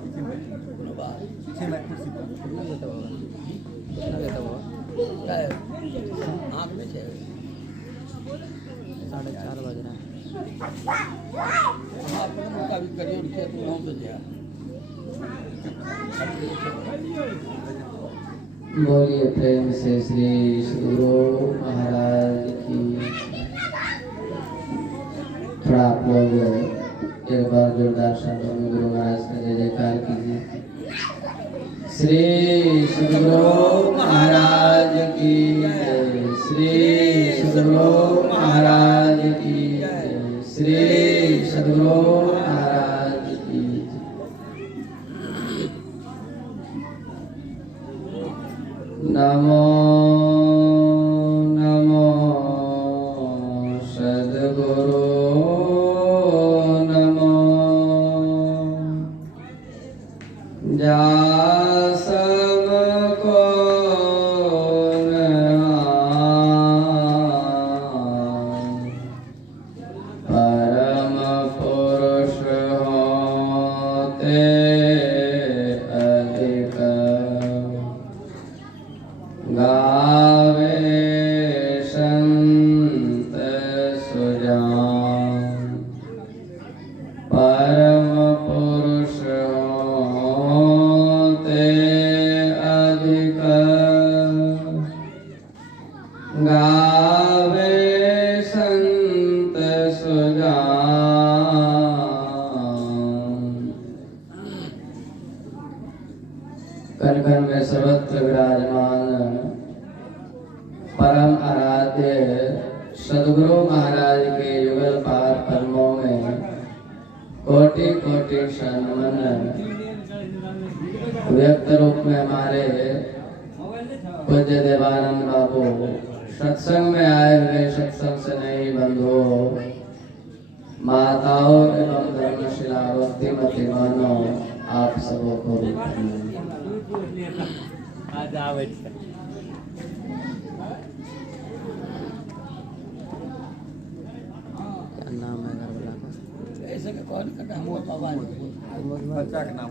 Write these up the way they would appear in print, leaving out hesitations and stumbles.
पीछे मैं कुर्सी पर कितना देता होगा? कितना देता होगा? क्या है आँख में से 4:30 बज रहा है। हाँ अपने मुताबिक करिए उनके 9 बजे बोलिए प्रेम से श्री सद्गुरु महाराज की। थोड़ा आप लोग एक बार जोरदार शब्दों में गुरु महाराज का जय जयकार कीजिए। श्री सद्गुरु महाराज की जय। श्री सद्गुरु महाराज की जय। श्री सद्गुरु महाराज की जय। नमो नमो सद्गुरु नमो। जा सबको परम पुरुष होते अधिक गावे संत सुजान। परम पुरुष होते अधिक गावे संत सुजान। कण कण में सर्वत्र विराजमान परम आराध्य सद्गुरु महाराज के युगल पार पद्मों में कोटि कोटि नमन। व्यक्त रूप में हमारे पूज्य देवानंद बाबू सत्संग में आए हुए सत्संग से नहीं बंधुओं, माताओं एवं धर्मशिला भक्तिमती मानो आप सबों को क्या नाम है घर वाला का? ऐसे का कौन करता हम बाबा बच्चा का नाम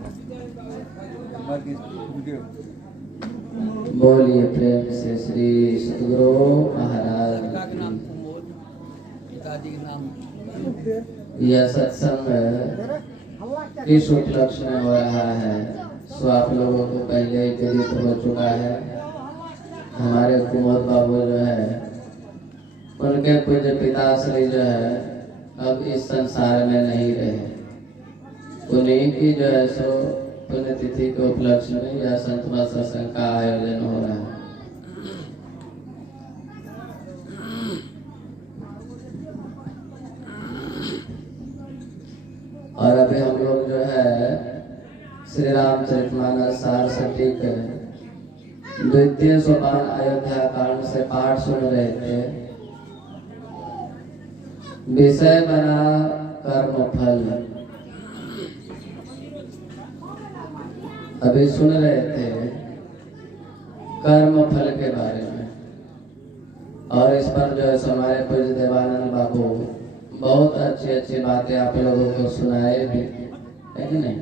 बाकी वीडियो। बोलिए प्रेम से श्री सद्गुरु महाराज लड़का के नाम कुमोद, पिताजी के नाम की। यह सत्संग किस उपलक्ष्य में हो रहा है सो आप लोगों को पहले ही विदित हो चुका है। हमारे कुमोद बाबू जो है उनके पूज्य पिताश्री जो है अब इस संसार में नहीं रहे। उन्हीं की जो है सो पुण्यतिथि के उपलक्ष्य में यह संतवा सत्संग का आयोजन हो रहा है। और अभी हम लोग जो है श्री रामचरितमानस सार सटीक द्वितीय सोपान अयोध्या कांड से पाठ सुन रहे थे। विषय बना कर्म फल। अभी सुन रहे थे कर्म फल के बारे में, और इस पर जो है हमारे पूज्य देवानंद बाबू बहुत अच्छी अच्छी बातें आप लोगों को सुनाए भी, है कि नहीं?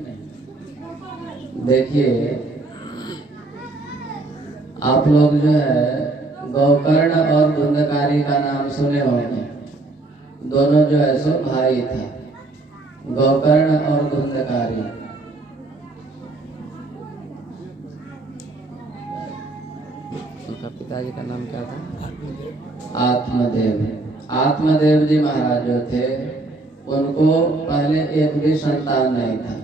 देखिए आप लोग जो है गौकर्ण और धुंधकारी का नाम सुने होंगे। दोनों जो है सो भाई थे, गौकर्ण और धुंधकारी। उनका पिताजी का नाम क्या था? आत्मदेव। आत्मदेव जी महाराज जो थे उनको पहले एक भी संतान नहीं था।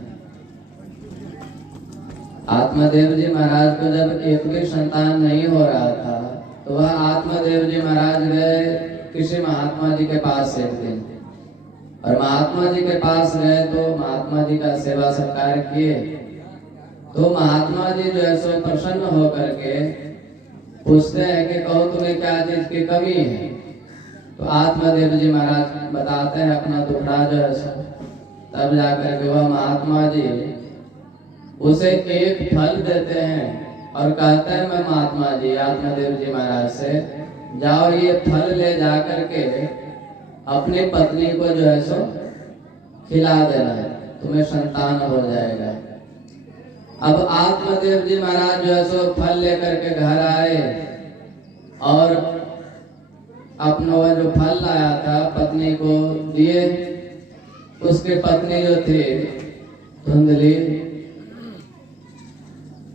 आत्मदेव जी महाराज को जब एक भी संतान नहीं हो रहा था तो वह आत्मदेव जी महाराज गए किसी महात्मा जी के पास एक दिन, और महात्मा जी के पास गए तो महात्मा जी का सेवा सत्कार किए। तो महात्मा जी जो है सो प्रसन्न होकर के पूछते हैं कि कहो तुम्हें क्या चीज की कमी है। तो आत्मदेव जी महाराज बताते हैं अपना दुखड़ा जो है सो। तब जाकर के वह महात्मा जी उसे एक फल देते हैं और कहते हैं मैं महात्मा जी आत्मदेव जी महाराज से जाओ ये फल ले जाकर के अपनी पत्नी को जो है सो खिला देना है, तुम्हें संतान हो जाएगा। अब आत्मदेव जी महाराज जो है सो फल लेकर के घर आए और अपना वह जो फल लाया था पत्नी को दिए। उसके पत्नी जो थी धुंधली,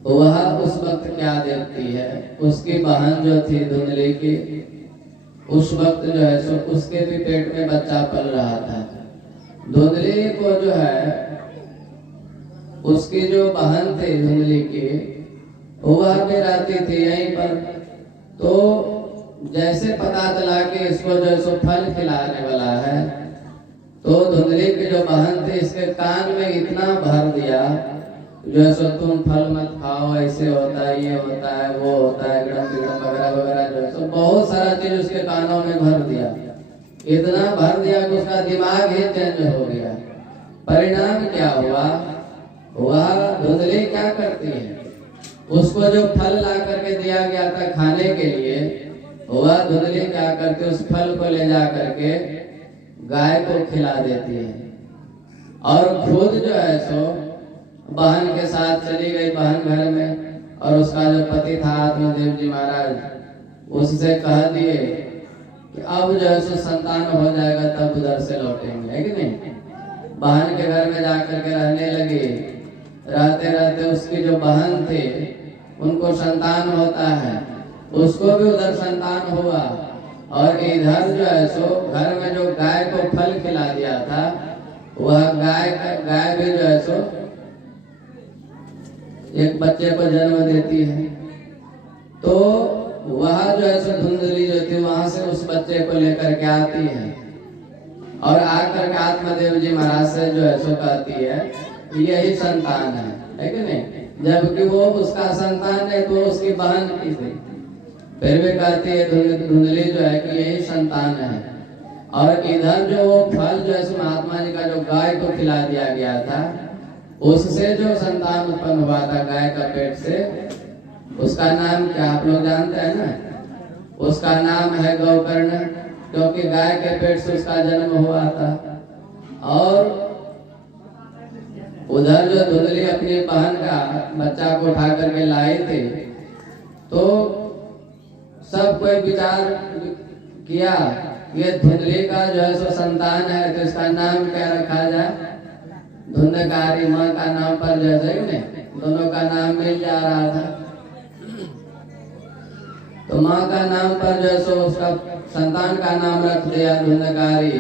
वह उस वक्त क्या देखती है, उसकी बहन जो थी धुंधली की, उस वक्त जो है सो उसके भी पेट में बच्चा पल रहा था। धुंधली को जो है उसकी जो बहन थी धुंधली की, वह भी रहती थी यहीं पर। तो जैसे पता चला कि इसको जो है सो फल खिलाने वाला है, तो धुंधली की जो बहन थी इसके कान में इतना भर दिया जो है सो तुम फल मत खाओ, ऐसे होता है, ये होता है, वो होता है, गड़म बिगड़म वगैरह वगैरह जो है सो बहुत सारा चीज उसके कानों में भर दिया। इतना भर दिया कि उसका दिमाग ही चेंज हो गया। परिणाम क्या हुआ, वह धुंधली क्या करती है, उसको जो फल ला करके दिया गया था खाने के लिए, वह धुंधली क्या करती, उस फल को ले जा करके गाय को खिला देती है और खुद जो है सो बहन के साथ चली गई बहन घर में। और उसका जो पति था आत्मदेव जी महाराज, उससे कह दिए कि अब जो है सो संतान हो जाएगा तब उधर से लौटेंगे, है कि नहीं। बहन के घर में जाकर के रहने लगी। रहते रहते उसकी जो बहन थी उनको संतान होता है, उसको भी उधर संतान हुआ। और इधर जो है सो घर में जो गाय को फल खिला दिया था, वह गाय भी जो है सो एक बच्चे को जन्म देती है। तो वह जो है सो धुंधली जो थी वहां से उस बच्चे को लेकर के आती है और आकर के आत्मदेव जी महाराज से जो है सो कहती है यही संतान है कि नहीं, जबकि वो उसका संतान है तो उसकी बहन की थी। फिर भी कहती है धुंधली जो है कि यही संतान है। और इधर जो वो फल जो है महात्मा जी का जो गाय को खिला दिया गया था, उससे जो संतान उत्पन्न हुआ था गाय का पेट से, उसका नाम क्या आप लोग जानते हैं ना, उसका नाम है गौकर्ण, क्योंकि गाय के पेट से उसका जन्म हुआ था। और उधर जो धुंधली अपनी बहन का बच्चा को उठा करके लाई थी, तो सब कोई विचार किया ये धुंधली का जो है सो संतान है, तो इसका नाम क्या रखा जाए। धुंधकारी माँ का नाम पर जैसे दोनों का नाम मिल जा रहा था, तो माँ का नाम पर जो है सो उसका संतान का नाम रख दिया धुंधकारी।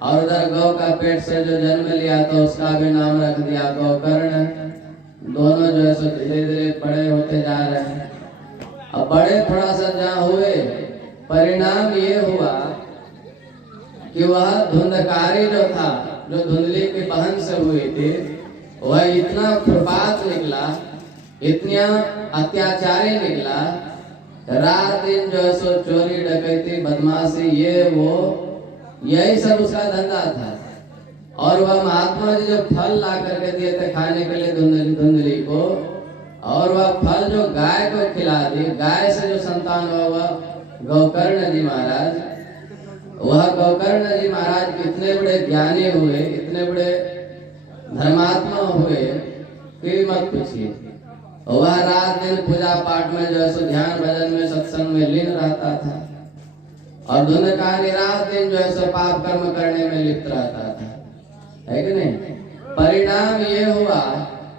और उधर गौ का पेट से जो जन्म लिया तो उसका भी नाम रख दिया गौकर्ण। दोनों जो है सो धीरे धीरे बड़े होते जा रहे हैं। अब बड़े थोड़ा सा जहाँ हुए, परिणाम ये हुआ कि वह धुंधकारी जो था, जो धुंधली की बहन से हुई थी, वह इतना खुरपात निकला, इतना अत्याचारी निकला, रात दिन जो है सो चोरी डकैती बदमाशी ये वो यही सब उसका धंधा था। और वह महात्मा जी जो फल ला करके दिए थे खाने के लिए धुंधली को, और वह फल जो गाय को खिला दी, गाय से जो संतान हुआ वह गौकर्ण जी महाराज, वह गौकर्ण जी महाराज कितने बड़े ज्ञानी हुए, इतने बड़े धर्मात्मा हुए कि मत पूछिए। वह रात दिन पूजा पाठ में जो है सो ध्यान भजन में सत्संग में लीन रहता था, और धुंधकारी रात दिन जो है सो पाप कर्म करने में लिप्त रहता था, है कि नहीं। परिणाम ये हुआ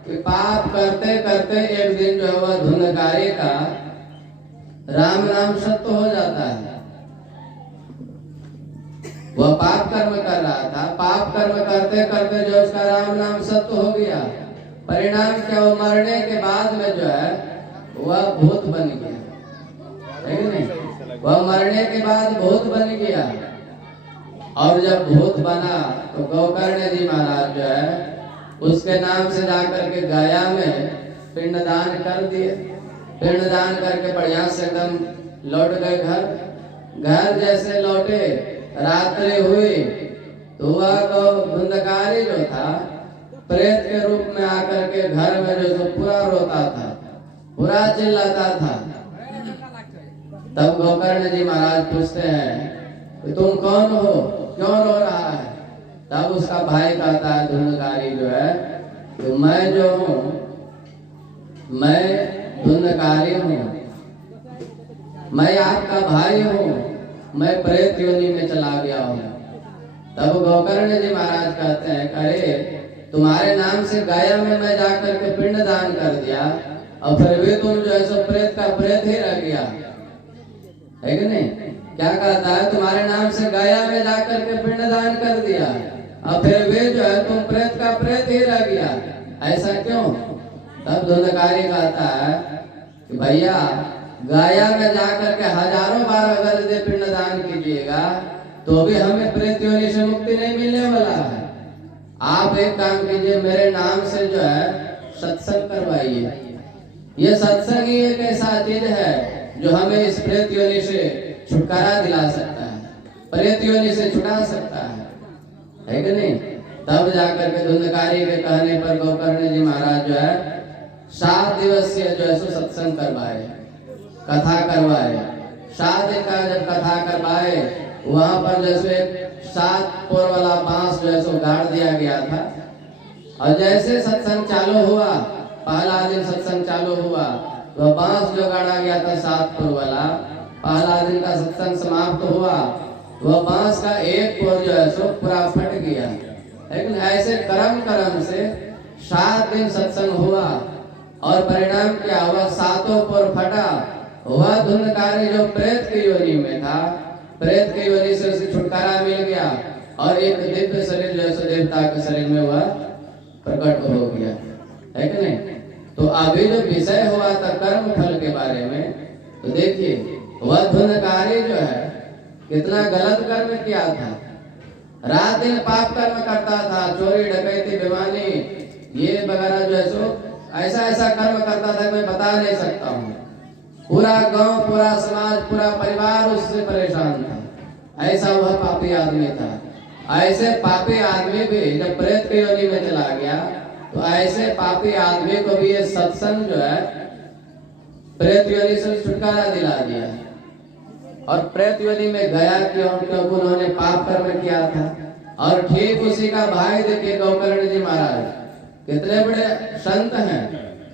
कि पाप करते करते एक दिन जो है धुंधकारी का राम नाम सत्य हो जाता है। वह पाप कर्म कर रहा था, पाप कर्म करते करते जो उसका राम नाम सत्य हो गया। परिणाम क्या, वो मरने के बाद में जो है वह भूत बन गया, है कि नहीं। वह मरने के बाद भूत बन गया, और जब भूत बना तो गौकर्ण जी महाराज जो है उसके नाम से जाकर के गया में पिंडदान कर दिए। पिंडदान करके बढ़िया से एकदम लौट गए घर। घर जैसे लौटे, रात्रि हुई तो वह धुंधकारी जो था प्रेत के रूप में आकर के घर में जो पूरा रोता था, पूरा चिल्लाता था। तब गौकर्ण जी महाराज पूछते हैं कि तुम कौन हो, क्यों रो रहा है। तब उसका भाई कहता है धुंधकारी जो है कि मैं जो हूँ मैं धुंधकारी हूँ, मैं आपका भाई हूँ, मैं प्रेत योनि में चला गया हूँ। तब गोकर्ण जी महाराज कहते हैं, अरे तुम्हारे नाम से गया में मैं जाकर के पिंड दान कर दिया और फिर भी तुम जो है सो प्रेत का प्रेत ही रह गया, है कि नहीं? क्या कहता है, तुम्हारे नाम से गया में जाकर के पिंड दान कर दिया और फिर भी जो है तुम प्रेत का प्रेत ही रह गया, ऐसा क्यों? तब धुंधकारी कहता है कि भैया गया में जाकर के हजारों बार अगर यदि पिंड दान कीजिएगा तो भी हमें प्रेत योनि से मुक्ति नहीं मिलने वाला है। आप एक काम कीजिए, मेरे नाम से जो है सत्संग करवाइए। ये सत्संग ही एक ऐसा चीज है जो हमें इस प्रेत योनि से छुटकारा दिला सकता है, प्रेत योनि से छुटा सकता है कि नहीं? तब जाकर के धुंधकारी के कहने पर गोकर्ण जी महाराज जो है 7 दिवसीय जो है सो सत्संग करवाए, कथा करवाए। 7 दिन का जब कथा करवाए, वहां पर जैसे 7 पोर वाला बांस जो है सो गाड़ दिया गया था। और जैसे सत्संग चालू हुआ, पहला दिन सत्संग चालू हुआ, तो बांस जो गाड़ा गया था 7 पोर वाला, पहला दिन का सत्संग समाप्त हुआ, वह बांस का एक पोर जो है सो पूरा फट गया। लेकिन ऐसे कर्म से 7 दिन सत्संग हुआ और परिणाम क्या हुआ, 7 पोर फटा। वह धुंधकारी जो प्रेत की योनि में था, प्रेत की योनि से उसे छुटकारा मिल गया और एक दिव्य शरीर जो है देवता के शरीर में वह प्रकट हो गया, है कि नहीं? तो अभी जो विषय हुआ था कर्म फल के बारे में, तो देखिए वह धुंधकारी जो है कितना गलत कर्म किया था। रात दिन पाप कर्म करता था, चोरी डकैती बेईमानी ये वगैरह जो है सो ऐसा ऐसा कर्म करता था, मैं बता नहीं सकता हूँ। पूरा गांव, पूरा समाज, पूरा परिवार उससे परेशान था। ऐसा वह पापी आदमी था। ऐसे पापी आदमी भी जब प्रेत की योनि में चला गया, तो ऐसे पापी आदमी को भी ये सत्संग जो है प्रेत योनि से छुटकारा दिला दिया। और प्रेत योनि में गया क्योंकि उन्होंने पाप कर्म किया था। और ठीक उसी का भाई देखिए गोकर्ण जी महाराज कितने बड़े संत हैं,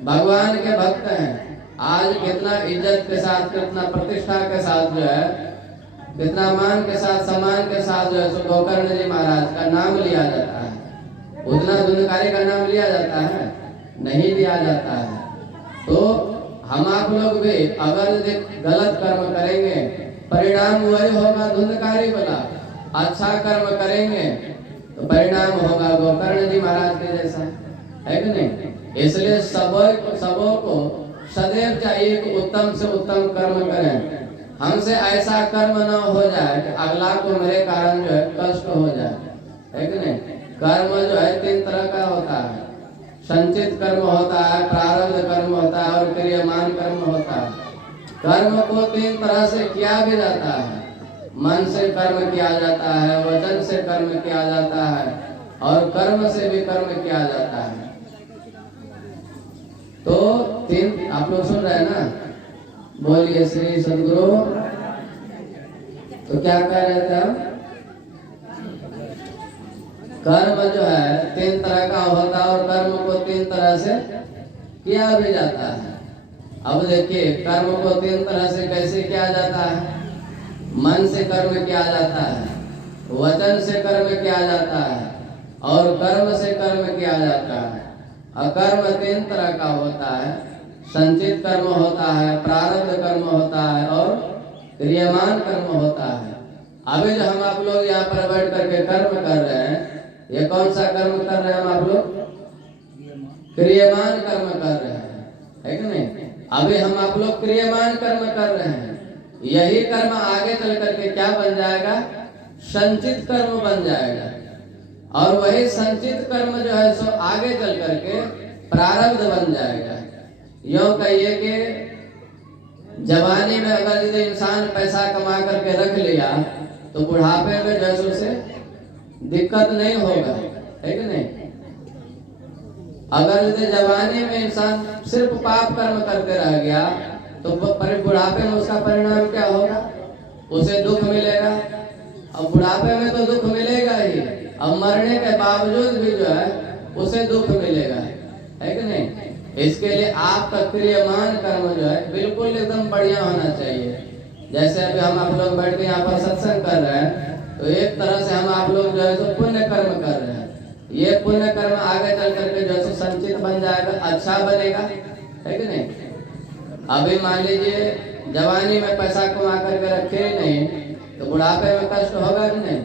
भगवान के भक्त हैं। आज कितना इज्जत के साथ, कितना प्रतिष्ठा के साथ जो है, कितना मान के साथ, सम्मान के साथ जो है सो गोकर्ण जी महाराज का नाम लिया जाता है। उतना धुंधकारी का नाम लिया जाता है? नहीं लिया जाता है। तो हम आप लोग भी अगर गलत कर्म करेंगे, परिणाम वही होगा धुंधकारी वाला। अच्छा कर्म करेंगे तो परिणाम होगा गोकर्ण जी महाराज के जैसा, है कि नहीं? इसलिए सबों को सदैव चाहिए कि उत्तम से उत्तम कर्म करें। हमसे ऐसा कर्म न हो जाए कि अगला को मेरे कारण जो है कष्ट हो जाए, है कि नहीं? कर्म जो है 3 तरह का होता है। संचित कर्म होता है, प्रारब्ध कर्म होता है और क्रियमान कर्म होता है। कर्म को 3 तरह से किया भी जाता है। मन से कर्म किया जाता है, वचन से कर्म किया जाता है और कर्म से भी कर्म किया जाता है। तो 3 आप लोग सुन रहे हैं ना? बोलिए श्री सद्गुरु। तो क्या कह रहे थे? कर्म जो है 3 तरह का होता है और कर्म को 3 तरह से किया भी जाता है। अब देखिए कर्म को 3 तरह से कैसे किया जाता है। मन से कर्म किया जाता है, वचन से कर्म किया जाता है और कर्म से कर्म किया जाता है। अकर्म 3 तरह का होता है। संचित कर्म होता है, प्रारब्ध कर्म होता है और क्रियमान कर्म होता है। अभी जो हम आप लोग यहाँ पर बैठ करके कर्म कर रहे हैं, ये कौन सा कर्म कर रहे हैं हम आप लोग? क्रियमान कर्म कर रहे हैं, है कि नहीं? अभी हम आप लोग क्रियमान कर्म कर रहे हैं। यही कर्म आगे चल करके क्या बन जाएगा? संचित कर्म बन जाएगा। और वही संचित कर्म जो है सो आगे चल करके प्रारब्ध बन जाएगा। यूं कहिए कि जवानी में अगर यदि इंसान पैसा कमा करके रख लिया तो बुढ़ापे में जो है सो उसे दिक्कत नहीं होगा, है कि नहीं? अगर यदि जवानी में इंसान सिर्फ पाप कर्म करते रह गया तो बुढ़ापे में उसका परिणाम क्या होगा? उसे दुख मिलेगा। अब बुढ़ापे में तो दुख मिलेगा ही, अब मरने के बावजूद भी जो है उसे दुख मिलेगा, है कि नहीं? इसके लिए आपका क्रियमान कर्म जो है बिल्कुल एकदम बढ़िया होना चाहिए। जैसे अभी हम आप लोग बैठ के यहाँ पर सत्संग कर रहे हैं, तो एक तरह से हम आप लोग जो है तो पुण्य कर्म कर रहे हैं। ये पुण्य कर्म आगे चल करके जो है संचित बन जाएगा, अच्छा बनेगा, है कि नहीं। अभी मान लीजिए जवानी में पैसा कमा करके रखे ही नहीं, तो बुढ़ापे में कष्ट होगा कि नहीं।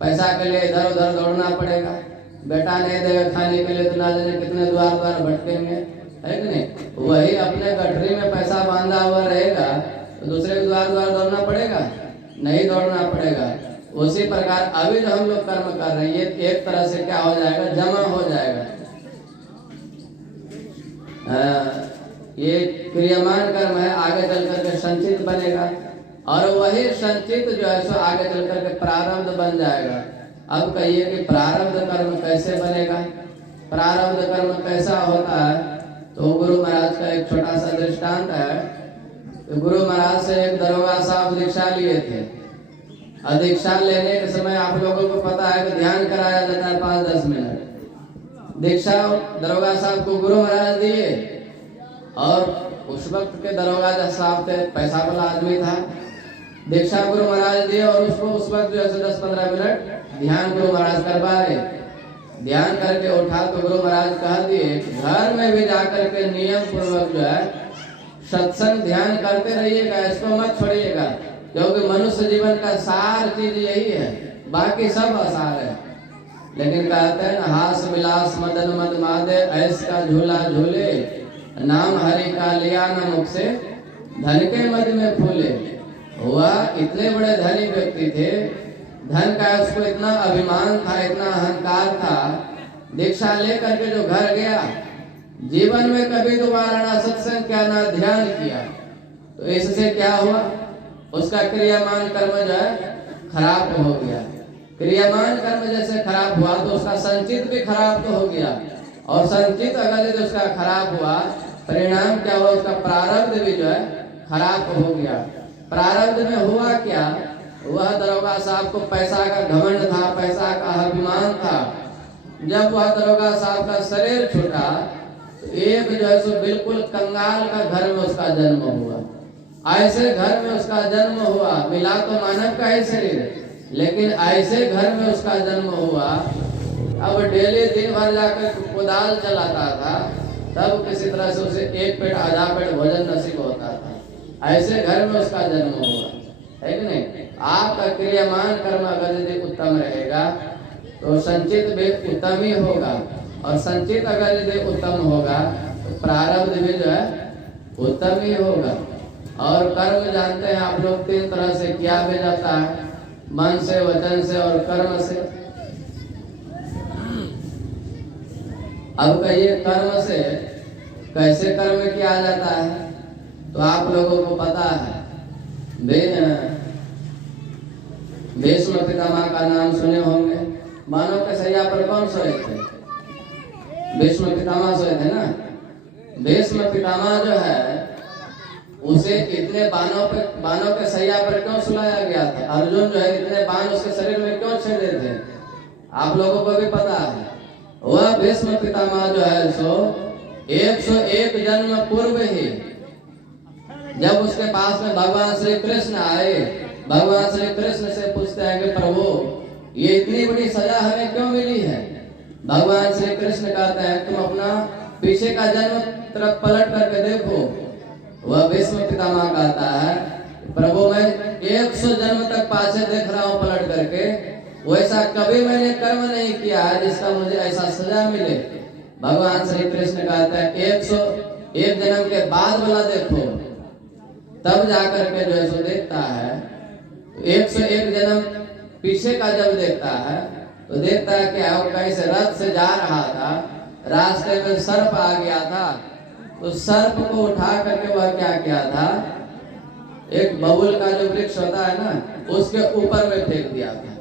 पैसा के लिए इधर उधर दौड़ना पड़ेगा, बेटा नहीं देगा खाने के लिए तो ना जाने कितने द्वार द्वार भटकेंगे, है कि नहीं। वही अपने गठरी में पैसा बांधा हुआ रहेगा तो दूसरे के द्वार द्वार दौड़ना पड़ेगा, नहीं दौड़ना पड़ेगा। उसी प्रकार अभी जो हम लोग कर्म कर रहे हैं ये एक तरह से क्या हो जाएगा, जमा हो जाएगा। ये क्रियमान कर्म है, आगे चल करके संचित बनेगा और वही संचित जो है सो आगे चल करके प्रारब्ध बन जाएगा। अब कहिए कि प्रारब्ध कर्म कैसे बनेगा, प्रारब्ध कर्म कैसा होता है। तो गुरु महाराज का एक छोटा सा दृष्टांत है। तो गुरु महाराज से एक दरोगा साहब दीक्षा लिए थे। दीक्षा लेने के समय आप लोगों को पता है कि ध्यान कराया जाता है 5-10 मिनट। दीक्षा दरोगा साहब को गुरु महाराज दिए और उस वक्त के दरोगा साहब थे, पैसा वाला आदमी था। दीक्षा गुरु महाराज दिए और उसको उस वक्त जो है 10-15 मिनट ध्यान गुरु महाराज करवा रहे। ध्यान करके उठा तो गुरु महाराज कह दिए घर में भी जाकर के नियम पूर्वक जो है सत्संग ध्यान करते रहिएगा, इसको मत छोड़िएगा, क्योंकि मनुष्य जीवन का सार चीज यही है, बाकी सब असार है। लेकिन कहते हैं ना, हास विलास मदन मद मादे ऐस का झूला झूले, नाम हरि का लिया न मुख से धन के मद में फूले। हुआ इतने बड़े धनी व्यक्ति थे, धन का उसको इतना अभिमान था, इतना अहंकार था। दीक्षा लेकर के जो घर गया, जीवन में कभी दोबारा ना सत्संग किया ना ध्यान किया। तो इससे क्या हुआ, उसका क्रियामान कर्म जो है खराब हो गया। क्रियामान कर्म जैसे खराब हुआ तो उसका संचित भी खराब तो हो गया, और संचित अगर यदि उसका खराब हुआ, परिणाम क्या हुआ, उसका प्रारब्ध भी जो है खराब हो गया। प्रारब्ध में हुआ क्या, वह दरोगा साहब को पैसा का घमंड था, पैसा का अभिमान था। जब वह दरोगा साहब का शरीर छूटा तो एक जो है सो बिल्कुल कंगाल का घर में उसका जन्म हुआ। ऐसे घर में उसका जन्म हुआ, मिला तो मानव का ही शरीर, लेकिन ऐसे घर में उसका जन्म हुआ। अब डेली दिन भर जाकर कुदाल चलाता था, तब किसी तरह से उसे एक पेट आधा पेट भोजन नसीब होता था। ऐसे घर में उसका जन्म हुआ, है कि नहीं। आपका क्रियामान कर्म अगर यदि उत्तम रहेगा तो संचित भी उत्तम ही होगा, और संचित अगर यदि उत्तम होगा तो प्रारब्ध भी जो है उत्तम ही होगा। और कर्म जानते हैं आप लोग 3 तरह से किया भी जाता है, मन से, वचन से और कर्म से। अब कहिए कर्म से कैसे कर्म किया जाता है, तो आप लोगों को पता है। भीष्म पितामह का नाम सुने होंगे। बानों के सैया पर कौन सोए थे, भीष्म पितामह सोए थे ना। भीष्म पितामह जो है उसे इतने बानों के सैया पर क्यों सुलाया गया था, अर्जुन जो है इतने बाण उसके शरीर में क्यों छेदे थे, आप लोगों को भी पता है। वह भीष्म पितामह जो है सो 101 जन्म पूर्व ही जब उसके पास में भगवान श्री कृष्ण आए, भगवान श्री कृष्ण से पूछते हैं कि प्रभु ये इतनी बड़ी सजा हमें क्यों मिली है। भगवान श्री कृष्ण कहते हैं तुम अपना पीछे का जन्म तरफ पलट करके देखो। वह भीष्म पितामह कहता है प्रभु मैं 100 जन्म तक पाछे देख रहा हूँ पलट करके, वैसा कभी मैंने कर्म नहीं किया है जिसका मुझे ऐसा सजा मिले। भगवान श्री कृष्ण कहते हैं 101 जन्म के बाद वाला देखो, तब जाकर के जो है सो देखता है। 101 जन्म पीछे का जब देखता है तो देखता है कि कहीं से रथ से जा रहा था, रास्ते में सर्प आ गया था, तो सर्प को उठा करके वह क्या किया था, एक बबूल का जो वृक्ष होता है ना उसके ऊपर में फेंक दिया था।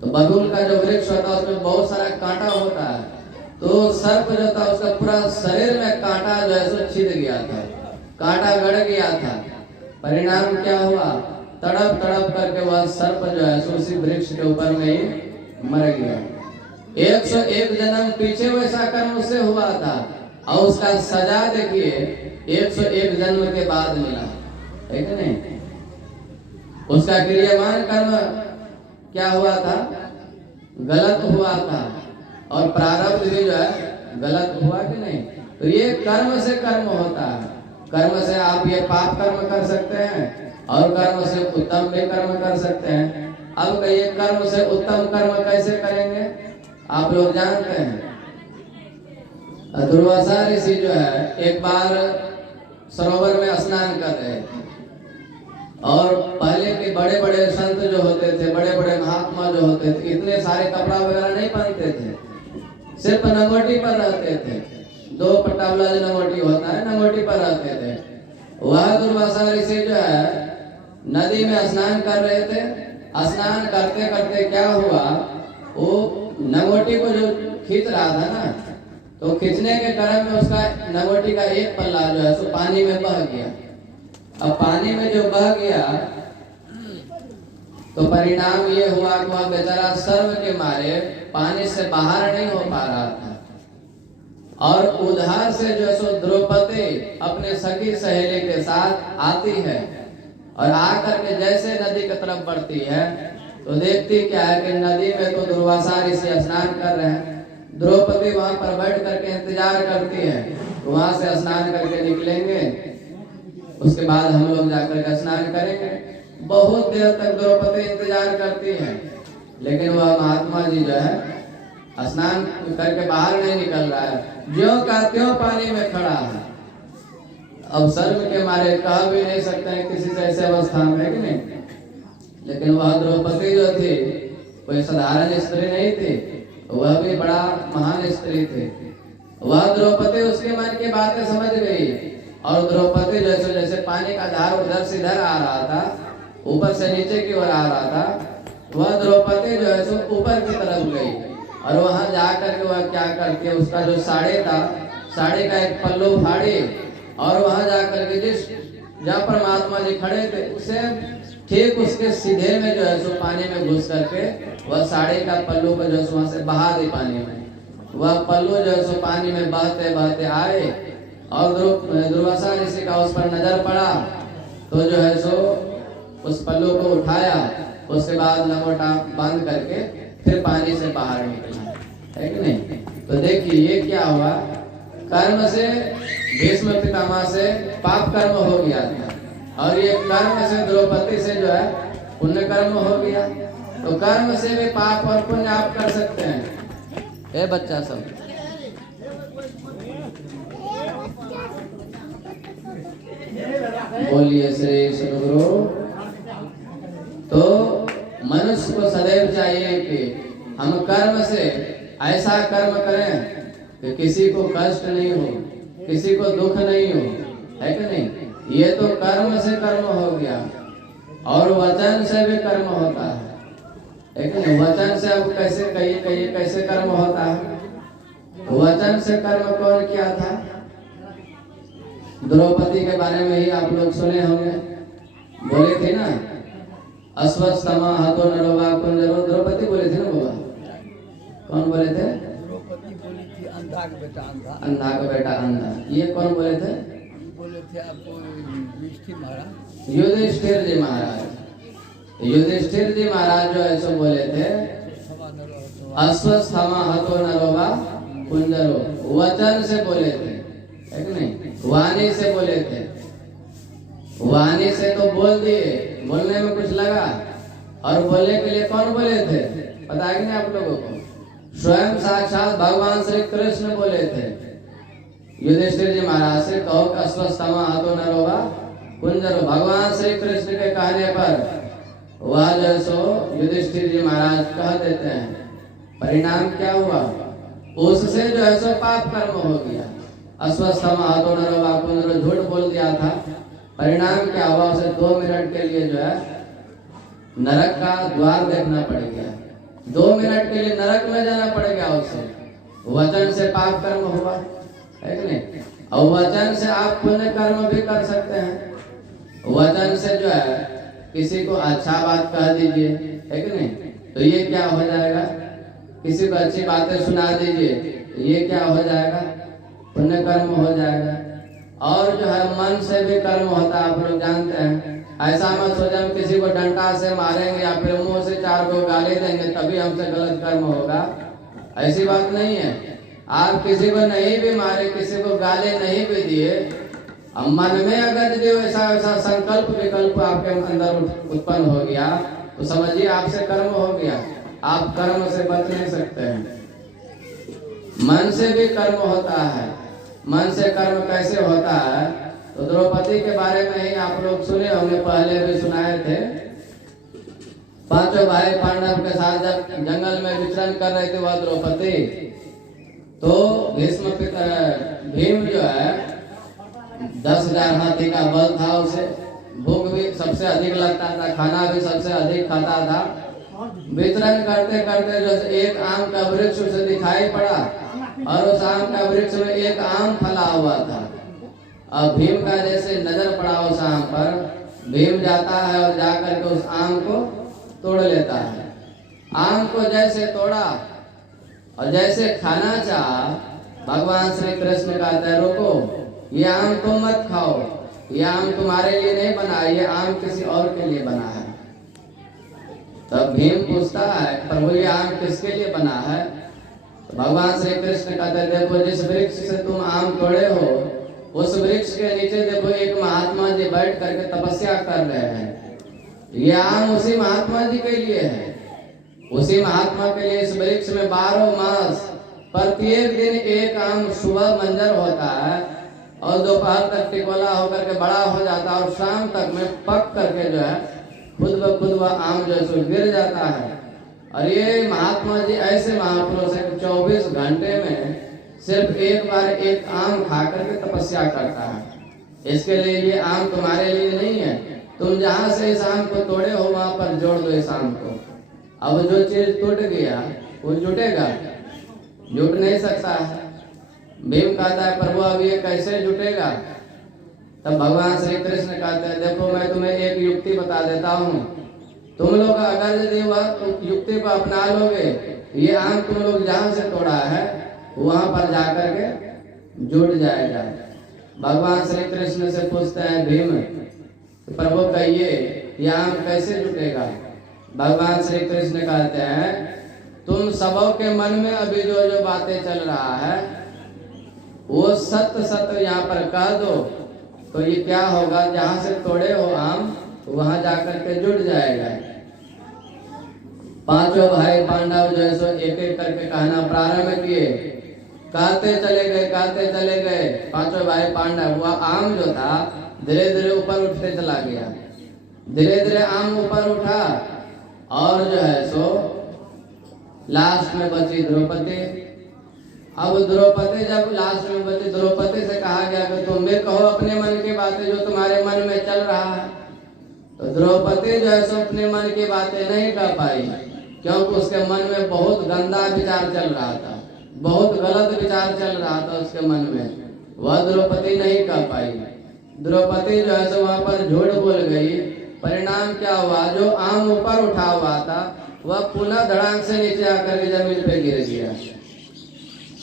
तो बबूल का जो वृक्ष होता है उसमें बहुत सारा कांटा होता है, तो सर्प जो था उसका पूरा शरीर में कांटा जो है सो छिद गया था, कांटा गड़ गया था। परिणाम क्या हुआ, तड़प तड़प करके वह सर्प जो है सो उसी वृक्ष के ऊपर में ही मर गया। 101 जन्म पीछे वैसा कर्म उससे हुआ था, और उसका सजा देखिए 101 जन्म के बाद मिला, है कि नहीं? उसका क्रियामान कर्म क्या हुआ था? गलत हुआ था, और प्रारब्ध भी जो है गलत हुआ कि नहीं? तो ये कर्म से कर्म होता है। कर्म से आप ये पाप कर्म कर सकते हैं और कर्म से उत्तम भी कर्म कर सकते हैं। अब कहिए कर्म से उत्तम कर्म कैसे करेंगे? आप लोग जानते हैं, दुर्वासा ऋषि जो है एक बार सरोवर में स्नान कर रहे थे, और पहले के बड़े बड़े संत जो होते थे, बड़े बड़े महात्मा जो होते थे, इतने सारे कपड़ा वगैरह नहीं पहनते थे, सिर्फ नंगोटी पर रहते थे। 2 पट्टा वाला जो नंगोटी होता है, नंगोटी पर रहते थे। वह दुर्वासा ऋषि जो है नदी में स्नान कर रहे थे। स्नान करते करते क्या हुआ, वो नंगोटी को जो खींच रहा था ना, तो खींचने के क्रम में उसका नंगोटी का एक पल्ला जो है सो पानी में बह गया। अब पानी में जो बह गया तो परिणाम ये हुआ कि वह बेचारा शर्म के मारे पानी से बाहर नहीं हो पा रहा था, और उधर से जो सो द्रौपदी अपने सखी सहेली के साथ आती है, और आकर के जैसे नदी की तरफ बढ़ती है तो देखती क्या है कि नदी में तो दुर्वासा ऋषि स्नान कर रहे हैं। द्रौपदी वहां पर बैठ करके इंतजार करती है, वहां से स्नान करके निकलेंगे, उसके बाद हम लोग जाकर के स्नान करेंगे। बहुत देर तक द्रौपदी इंतजार करती है, लेकिन वह महात्मा जी जो है स्नान करके बाहर नहीं निकल रहा है, ज्यों का त्यों पानी में खड़ा है। अब शर्म के मारे कह भी नहीं सकते हैं किसी से ऐसे अवस्था में, कि नहीं? लेकिन वह द्रौपदी जो थी कोई साधारण स्त्री नहीं थी, वह भी बड़ा महान स्त्री थी। वह द्रौपदी उसके मन की बातें समझ गई, और द्रौपदी जैसे जैसे पानी का धार उधर से इधर आ रहा था, ऊपर से नीचे की ओर आ रहा था, वह द्रौपदी जो है सो ऊपर की तरफ गई, और वहां जाकर के वह क्या करती है, उसका जो साड़ी था, साड़ी का एक पल्लू फाड़ी, और वहां जाकर के जिस जहाँ परमात्मा जी खड़े थे उसे ठीक उसके सीधे में जो है सो पानी में घुस करके वह साड़ी का पल्लू को जो है वहां से बहा दी पानी में। वह पल्लू जो है सो पानी में बहते बहते आए, और दुर्वासा ऋषि का उस पर नजर पड़ा, तो जो है सो उस पल्लू को उठाया, उसके बाद लंगोटा बंद करके फिर पानी से बाहर निकला, है कि नहीं? तो देखिए ये क्या हुआ, कर्म से भीष्म पितामह से पाप कर्म हो गया था, और ये कर्म से द्रौपदी से जो है पुण्य कर्म हो गया। तो कर्म से भी पाप और पुण्य आप कर सकते हैं। ए बच्चा सब, बोलिए श्री सद्गुरु। तो मनुष्य को सदैव चाहिए कि हम कर्म से ऐसा कर्म करें कि किसी को कष्ट नहीं हो, किसी को दुख नहीं हो, है कि नहीं? ये तो कर्म से कर्म हो गया, और वचन से भी कर्म होता है, लेकिन वचन से अब कैसे कहिए कैसे कर्म होता है? वचन से कर्म कौन किया था? द्रौपदी के बारे में ही आप लोग सुने होंगे, बोले थे ना, अश्वत्थामा हाथों नरोवा कुंजरो, द्रौपदी बोले थे ना बाबा? कौन बोले थे? द्रौपदी बोली थी अंधा का बेटा अंधा, अंधा का बेटा अंधा। ये कौन बोले थे? बोले थे आपको युधिष्ठिर महाराज। युधिष्ठिर जी महाराज। युधिष्ठिर जी महाराज जो ऐसे बोले थे, अश्वत्थामा हाथों नरोवा कुंजरो, वचन से बोले थे, है कि नहीं? वाणी से बोले थे। वाणी से तो बोल दिए, बोलने में कुछ लगा, और बोलने के लिए कौन बोले थे पता है कि नहीं आप लोगों को? स्वयं साक्षात भगवान श्री कृष्ण बोले थे युधिष्ठिर जी महाराज से, कहो अश्वत्थामा हाथों नरोवा कुंजरो। भगवान श्री कृष्ण के कहने पर वह जो सो युधिष्ठिर जी महाराज कह देते हैं। परिणाम क्या हुआ? उससे जो है सो पाप कर्म हो गया। अश्वत्थामा हाथों नरोवा कुंजरो झूठ बोल दिया था, परिणाम क्या हुआ? उसे 2 मिनट के लिए जो है नरक का द्वार देखना पड़ गया। 2 मिनट के लिए नरक में जाना पड़ गया उसे। वचन से पाप कर्म हुआ, है कि नहीं? और वचन से आप पुण्य कर्म भी कर सकते हैं। वचन से जो है किसी को अच्छा बात कह दीजिए, है कि नहीं? तो ये क्या हो जाएगा? किसी को अच्छी बातें सुना दीजिए, ये क्या हो जाएगा? पुण्य कर्म हो जाएगा। और जो है मन से भी कर्म होता है, आप लोग जानते हैं। ऐसा मत सोचे हम किसी को डंडा से मारेंगे या फिर मुंह से 4 को गाली देंगे तभी हमसे गलत कर्म होगा, ऐसी बात नहीं है। आप किसी को नहीं भी मारे, किसी को गाली नहीं भी दिए, अब मन में अगर यदि ऐसा संकल्प विकल्प आपके अंदर उत्पन्न हो गया तो समझिए आपसे कर्म हो गया, आप कर्म से बच नहीं सकते हैं। मन से भी कर्म होता है। मन से कर्म कैसे होता है? तो द्रौपदी के बारे में ही आप लोग सुने होंगे, पहले भी सुनाए थे। 5 भाई पांडव के साथ जब जंगल में विचरण कर रहे थे वह द्रौपदी, तो भीम जो है 10,000 हाथी का बल था, उसे भूख भी सबसे अधिक लगता था, खाना भी सबसे अधिक खाता था। विचरण करते करते जो एक आम का वृक्ष उसे दिखाई पड़ा और उस आम का वृक्ष में एक आम फला हुआ था। अब भीम का जैसे नजर पड़ा उस आम पर, भीम जाता है और जाकर के उस आम को तोड़ लेता है। आम को जैसे तोड़ा और जैसे खाना चाहा, भगवान श्री कृष्ण कहते हैं रुको, ये आम तुम मत खाओ, ये आम तुम्हारे लिए नहीं बना, ये आम किसी और के लिए बना है। तब भीम पूछता है प्रभु ये आम किसके लिए बना है? तो भगवान श्री कृष्ण कहते हैं देखो जिस वृक्ष से तुम आम तोड़े हो उस वृक्ष के नीचे देखो एक महात्मा जी बैठ करके तपस्या कर रहे हैं। ये आम उसी महात्मा जी के लिए है। उसी महात्मा के लिए इस वृक्ष में 12 मास प्रत्येक दिन एक आम सुबह मंजर होता है और दोपहर तक टिकोला होकर के बड़ा हो जाता है और शाम तक में पक करके जो है खुद ब खुद वह आम जो है गिर जाता है। और ये महात्मा जी ऐसे महापुरुष है 24 घंटे में सिर्फ एक बार एक आम खा करके तपस्या करता है। इसके लिए ये आम तुम्हारे लिए नहीं है, तुम जहां से इस आम को तोड़े हो वहां पर जोड़ दो इस आम को। अब जो चीज टूट गया वो जुटेगा? जुट नहीं सकता है। भीम कहता है प्रभु अब ये कैसे जुटेगा? तब भगवान श्री कृष्ण कहते हैं देखो मैं तुम्हें एक युक्ति बता देता हूँ, तुम लोग अगर यदि वह युक्ति को अपना लोगे, ये आम तुम लोग जहां से तोड़ा है वहां पर जाकर के जुट जाएगा। भगवान श्री कृष्ण से पूछते हैं भीम प्रभु कहिए ये आम कैसे जुटेगा? भगवान श्री कृष्ण कहते हैं तुम सबों के मन में अभी जो जो बातें चल रहा है वो सत्य सत्य यहाँ पर कह दो, तो ये क्या होगा जहां से तोड़े हो आम वहां जाकर के जुड़ जाएगा। 5 भाई पांडव जो है सो एक एक करके कहना प्रारंभ किए, कहते चले गए 5 भाई पांडव। वह आम जो था धीरे धीरे ऊपर उठते चला गया, धीरे धीरे आम ऊपर उठा और जो है सो लास्ट में बची द्रौपदी। अब द्रौपदी जब लास्ट में बची, द्रौपदी से कहा गया कि तुम भी कहो अपने मन की बातें जो तुम्हारे मन में चल रहा है। तो द्रौपदी जो है सो अपने मन की बातें नहीं कह पाई, क्योंकि उसके मन में बहुत गंदा विचार चल रहा था, बहुत गलत विचार चल रहा था उसके मन में। वह द्रौपदी नहीं कह पाई। द्रौपदी जो है सो वहां पर झूठ बोल गई। परिणाम क्या हुआ? जो आम ऊपर उठा हुआ था वह पुनः धड़ाम से नीचे आकर के जमीन पे गिर गया।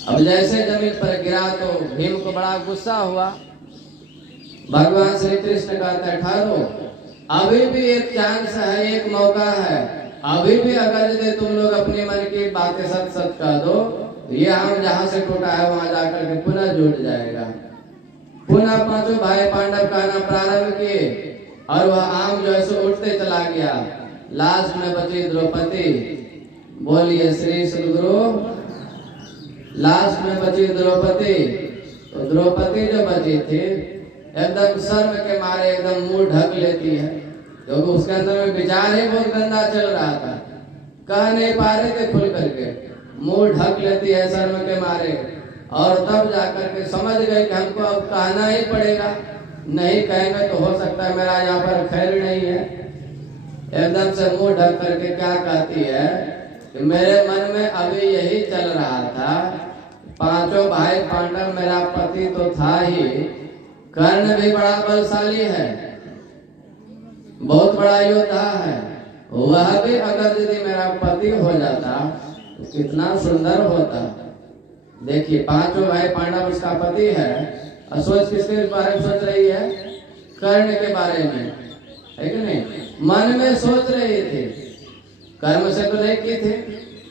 अब जैसे जमीन पर गिरा तो भीम को बड़ा गुस्सा हुआ। भगवान श्री कृष्ण कहते हैं ठहरो, अभी भी एक चांस है, एक मौका है, अभी भी अगर यदि तुम लोग अपने मन की बातें सच सच कह दो, ये आम जहां से टूटा है वहां जाकर के पुनः जुट जाएगा। पुनः 5 भाई पांडव कहना प्रारंभ किए और वह आम जो है सो उठते चला गया। लास्ट में बची द्रौपदी। बोलिए श्री सद्गुरु। लास्ट में बची द्रौपदी। तो द्रौपदी जो बची थी एकदम शर्म के मारे एकदम मुंह ढक लेती है, क्योंकि उसके अंदर में विचार ही बहुत गंदा चल रहा था, कह नहीं पा रहे थे खुल करके, मुंह ढक लेती है शर्म के मारे। और तब जाकर के समझ गए कि हमको अब कहना ही पड़ेगा, नहीं कहेंगे तो हो सकता है मेरा यहाँ पर खैर नहीं है। एकदम से मुंह ढक करके क्या कहती है कि मेरे मन में अभी यही चल रहा था, 5 भाई पांडव मेरा पति तो था ही, कर्ण भी बड़ा बलशाली है, बहुत बड़ा योद्धा है, वह भी अगर यदि मेरा पति हो जाता तो कितना सुंदर होता। देखिए पांचों भाई पांडव उसका पति है और सोच किसके बारे में सोच रही है? कर्ण के बारे में, है कि नहीं? मन में सोच रही थी, कर्म से तो नहीं की थी,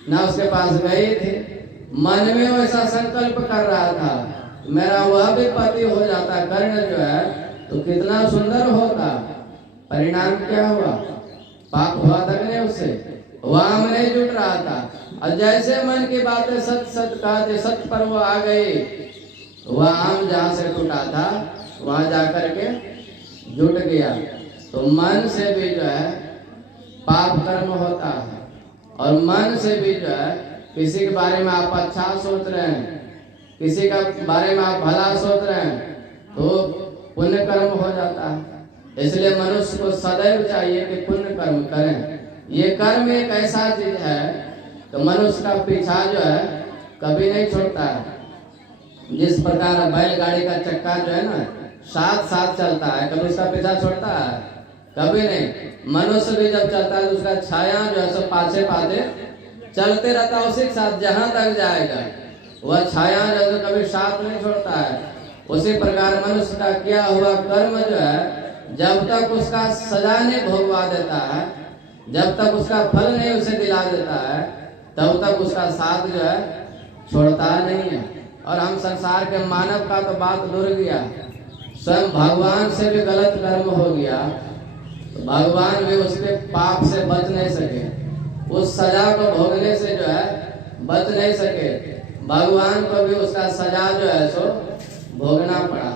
ना उसके पास गए थे, मन में वैसा संकल्प कर रहा था मेरा वह भी पति हो जाता कर्ण जो है तो कितना सुंदर होता। परिणाम क्या हुआ? पाप हुआ था कि नहीं? उससे वहां में नहीं जुट रहा था और जैसे मन की बातें सत सत कहते सत पर वो आ गई, वह आम जहां से टूटा था वहां जाकर के जुट गया। तो मन से भी जो है पाप कर्म होता है और मन से भी जो है किसी के बारे में आप अच्छा सोच रहे हैं, किसी का बारे में आप भला सोच रहे हैं तो पुण्य कर्म हो जाता है। इसलिए मनुष्य को सदैव चाहिए कि पुण्य कर्म करें। ये कर्म एक ऐसा चीज है तो मनुष्य का पीछा जो है कभी नहीं छोड़ता है। जिस प्रकार बैलगाड़ी का चक्का जो है ना साथ साथ चलता है, कभी उसका पीछा छोड़ता है? कभी नहीं। मनुष्य भी जब चलता है तो उसका छाया जो है सब पाछे पाछे चलते रहता है, उसी के साथ जहां तक जाएगा वह छाया जो है कभी साथ नहीं छोड़ता है। उसी प्रकार मनुष्य का किया हुआ कर्म जो है जब तक उसका सजा नहीं भोगवा देता है, जब तक उसका फल नहीं उसे दिला देता है, तब तक उसका साथ जो है छोड़ता नहीं है। और हम संसार के मानव का तो बात दूर गया, स्वयं भगवान से भी गलत कर्म हो गया तो भगवान भी उसके पाप से बच नहीं सके, उस सजा को भोगने से जो है बच नहीं सके। भगवान को भी उसका सजा जो है सो भोगना पड़ा।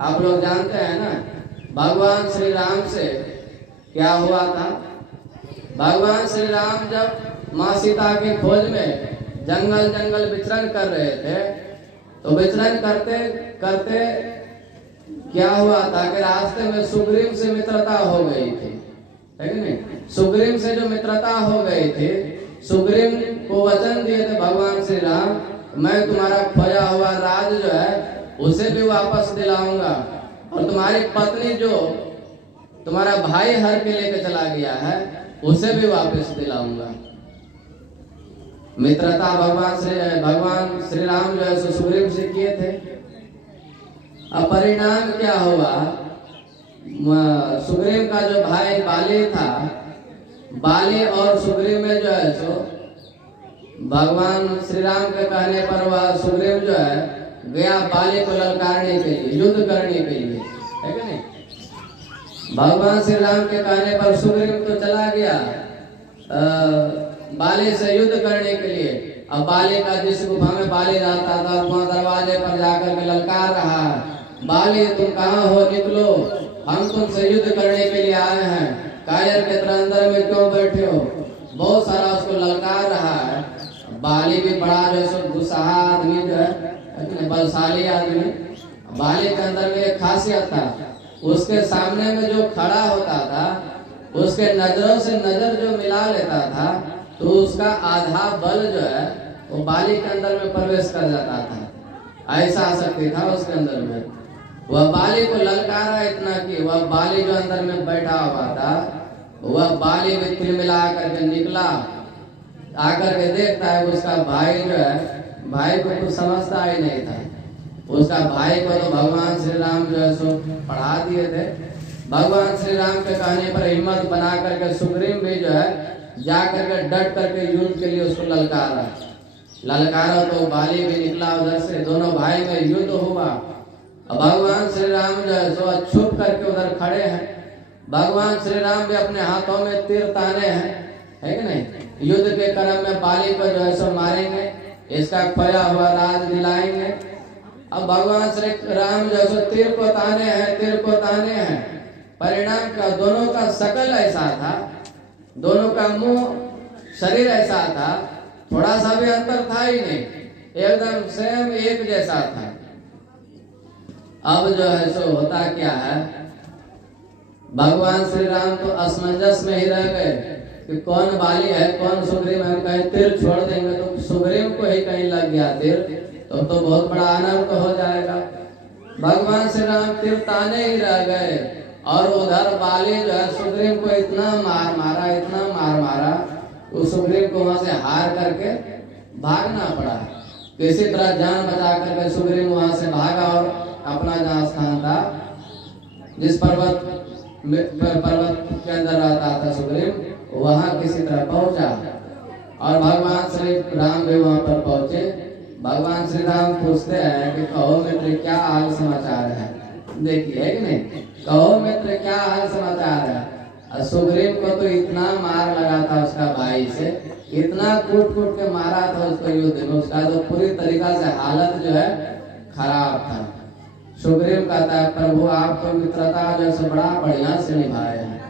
आप लोग जानते हैं ना भगवान श्री राम से क्या हुआ था? भगवान श्री राम जब माँ सीता की खोज में जंगल जंगल विचरण कर रहे थे तो विचरण करते करते क्या हुआ था कि रास्ते में सुग्रीव से मित्रता हो गई थी, है कि नहीं? सुग्रीव से जो मित्रता हो गई थी, सुग्रीव को वचन दिए थे भगवान श्री राम मैं तुम्हारा खोया हुआ राज जो है उसे भी वापस दिलाऊंगा और तुम्हारी पत्नी जो तुम्हारा भाई हर के लेके चला गया है उसे भी वापस दिलाऊंगा। मित्रता भगवान श्री राम जो है सुग्रीव से किए थे। अब परिणाम क्या हुआ? सुग्रीव का जो भाई बाली था, बाली और सुग्रीव में जो है सो भगवान श्री राम के कहने पर वह सुग्रीव जो है गया बाली को ललकारने के लिए, युद्ध करने के लिए, है कि नहीं? भगवान श्री राम के कहने पर सुग्रीव तो चला गया बाली से युद्ध करने के लिए। अब बाली का जिस गुफा में बाली रहता था वहां दरवाजे पर जाकर के ललकार रहा बाली तुम कहाँ हो, निकलो, हम तुमसे युद्ध करने के लिए आए हैं, कायर के तरह अंदर में क्यों बैठे हो? बहुत सारा उसको ललकार रहा है। बाली भी बड़ा जो है गुस्साहा आदमी जो है बलशाली आदमी। बाली के अंदर में एक खासियत था, उसके सामने में जो खड़ा होता था उसके नजरों से नजर जो मिला लेता था तो उसका आधा बल जो है वो बाली के अंदर में प्रवेश कर जाता था। ऐसा शक्ति था उसके अंदर में। वह बाली को ललकारा इतना कि वह बाली जो अंदर में बैठा हुआ था वह बाली भी तिलमिला करके निकला, आकर के देखता है उसका भाई जो है, भाई को कुछ समझता ही नहीं था। उसका भाई को तो भगवान श्री राम जो है सो पढ़ा दिए थे। भगवान श्री राम के कहने पर हिम्मत बना करके सुग्रीव भी जो है जा करके डट करके युद्ध के लिए उसको ललकारा तो बाली भी निकला उधर से, दोनों भाई में युद्ध हुआ। अब भगवान श्री राम जो है सो छुप करके उधर खड़े हैं। भगवान श्री राम भी अपने हाथों में तीर ताने हैं, है कि नहीं? युद्ध के क्रम में बाली को जो है सो मारेंगे, इसका खोया हुआ राज दिलाएंगे। अब भगवान श्री राम जो है तीर को ताने हैं। परिणाम का दोनों का शकल ऐसा था, दोनों का मुंह शरीर ऐसा था, थोड़ा सा भी अंतर था ही नहीं, एकदम सेम एक जैसा था। अब जो है सो होता क्या है, भगवान श्री राम तो असमंजस में ही रह गए कि कौन बाली है कौन सुग्रीव है। कहीं तीर छोड़ देंगे तो सुग्रीव को ही कहीं लग गया तीर तो बहुत बड़ा अनर्थ हो जाएगा। भगवान श्री राम तीर ताने ही रह गए और उधर बाली जो है सुग्रीव को इतना मार मारा, उस सुग्रीव को वहां से हार करके भागना पड़ा। किसी तरह जान बचा करके सुग्रीव वहां से भागा और अपना जहाँ स्थान था, जिस पर्वत के अंदर रहता था सुग्रीव, वहां किसी तरह पहुंचा और भगवान श्री राम भी वहां पर पहुंचे। भगवान श्री राम पूछते हैं कि कहो मित्र क्या हाल समाचार है। देखिए है कि नहीं, कहो मित्र क्या हाल समाचार है। सुग्रीव को तो इतना मार लगा था उसका भाई से, इतना कूट कूट के मारा था उसको युद्ध में, उसका तो पूरी तरीका से हालत जो है खराब था। सुग्रीव कहता है प्रभु आप तो मित्रता जो है बड़ा बढ़िया से निभाए हैं,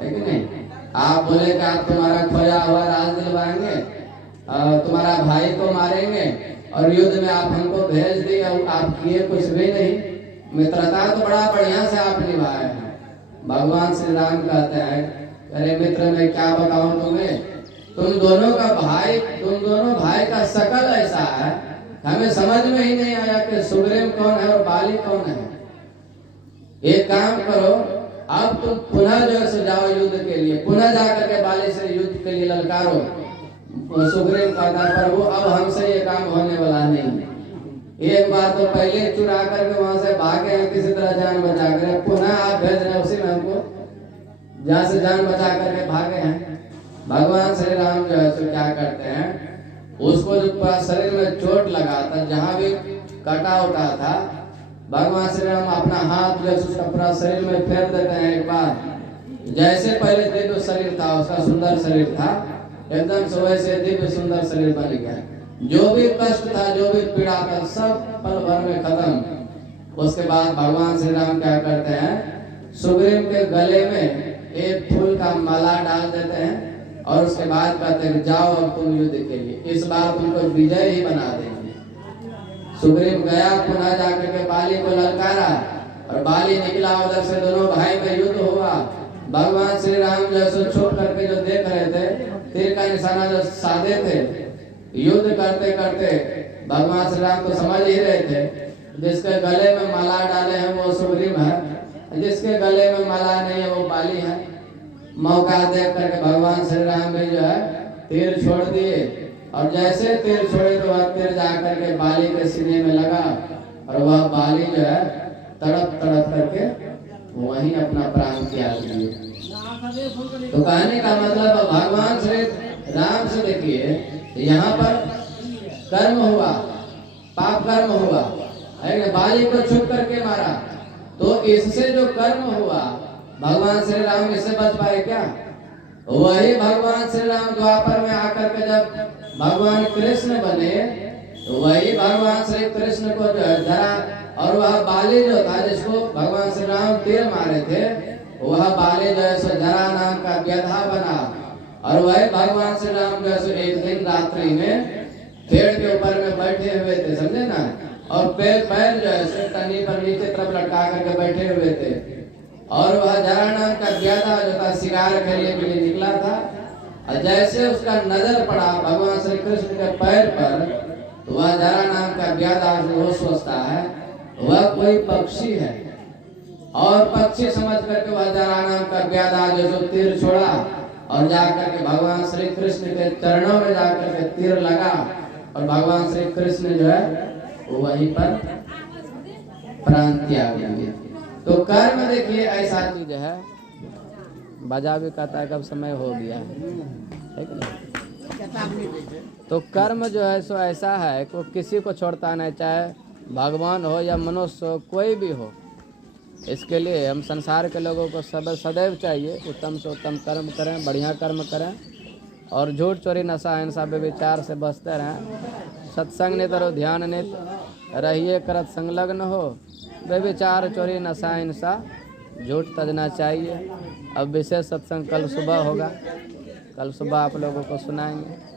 है कि नहीं। आप बोले कि आप तुम्हारा खोया हुआ राज दिलवाएंगे, तुम्हारा भाई को मारेंगे और युद्ध में आप हमको भेज दिए और आप किए कुछ भी नहीं। मित्रता तो बड़ा बढ़िया से आप निभाए हैं। भगवान श्री राम कहते हैं अरे मित्र मैं क्या बताऊं तुम्हें, तुम दोनों भाई का शकल ऐसा है, हमें समझ में ही नहीं आया कि सुग्रीव कौन है और बाली कौन है। एक काम करो, अब तुम पुनः जो है जाओ युद्ध के लिए, पुनः जाकर के बाली से युद्ध के लिए ललकारो। सुग्रीव कहता है प्रभु अब हमसे ये काम होने वाला नहीं। एक बार तो पहले चुरा करके वहां से भागे हैं, किसी तरह जान बचा कर, पुनः आप भेज रहे उसी में हमको जहाँ से जान बचा करके भागे हैं। भगवान श्री राम जो है क्या करते हैं, उसको जो पूरा शरीर में चोट लगा था, जहाँ भी कटा उठा था, भगवान श्री राम अपना हाथ जो उसका पूरा शरीर में फेर देते हैं एक बार। जैसे पहले दिव्य शरीर था, उसका सुंदर शरीर था, एकदम से वैसे दिव्य सुंदर शरीर बन गया। जो भी कष्ट था, जो भी पीड़ा था, सब पल भर में खत्म। उसके बाद भगवान श्री राम क्या करते हैं, सुग्रीव के गले में एक फूल का माला डाल देते हैं और उसके बाद कहते हैं जाओ अब तुम युद्ध के लिए, इस बार तुमको विजय ही बना देंगे। सुग्रीव गया, पुनः जाकर के बाली को ललकारा और बाली निकला, उधर से दोनों भाई में युद्ध हुआ। भगवान श्री राम जो छुप करके जो देख रहे थे, तीर का निशाना जो साधे थे, युद्ध करते करते भगवान श्री राम तो समझ ही रहे थे जिसके गले में माला डाले हैं वो सुग्रीव है, जिसके गले में माला नहीं है वो बाली है। मौका देख करके भगवान श्री राम भी जो है तीर छोड़ दिए और जैसे तीर छोड़े तो वह तीर जाकर के बाली के सीने में लगा और वह बाली जो है तड़प तड़प करके वहीं अपना प्राण त्याग दिए। तो कहने का मतलब भगवान श्री राम से देखिए यहाँ पर कर्म हुआ, पाप कर्म हुआ, बाली को छुप करके मारा, तो इससे जो कर्म हुआ भगवान श्री राम इससे बच पाए क्या? वही भगवान श्री राम द्वापर में आकर के जब भगवान कृष्ण बने, तो वही भगवान श्री कृष्ण को जो है धरा और वह बाली जो था जिसको भगवान श्री राम तीर मारे थे, वह बाली जो है सो जरा नाम का व्यधा बना और वही भगवान श्री राम जो है एक दिन रात्रि में पेड़ के ऊपर में बैठे हुए थे, समझे ना, और पैर जो है टहनी पर नीचे तरफ लटका करके बैठे हुए थे और वह जरा नाम का व्यधा जो था शिकार खेलने के लिए निकला था और जैसे उसका नजर पड़ा भगवान श्री कृष्ण के पैर पर, तो वह जरा नाम का व्यधा वो सोचता है वह कोई पक्षी है और पक्षी समझ करके वह जरा नाम का व्यधा जो तीर छोड़ा और जाकर के भगवान श्री कृष्ण के चरणों में जाकर के तीर लगा और भगवान श्री कृष्ण जो है वहीं पर प्राण त्याग दिए। तो कर्म देखिए ऐसा चीज है, बजा भी कहता है कब समय हो गया है कि तो कर्म जो है सो ऐसा है को किसी को छोड़ता नहीं, चाहे भगवान हो या मनुष्य हो, कोई भी हो। इसके लिए हम संसार के लोगों को सदैव चाहिए उत्तम से उत्तम कर्म करें, बढ़िया कर्म करें और झूठ चोरी नशा हिंसा विचार से बचते रहें। सत्संग ने तरो ध्यान ने रहिए करत संलग्न हो, व्यभिचार चोरी नशा हिंसा झूठ तजना चाहिए। अब विशेष सत्संग कल सुबह होगा, कल सुबह आप लोगों को सुनाएंगे।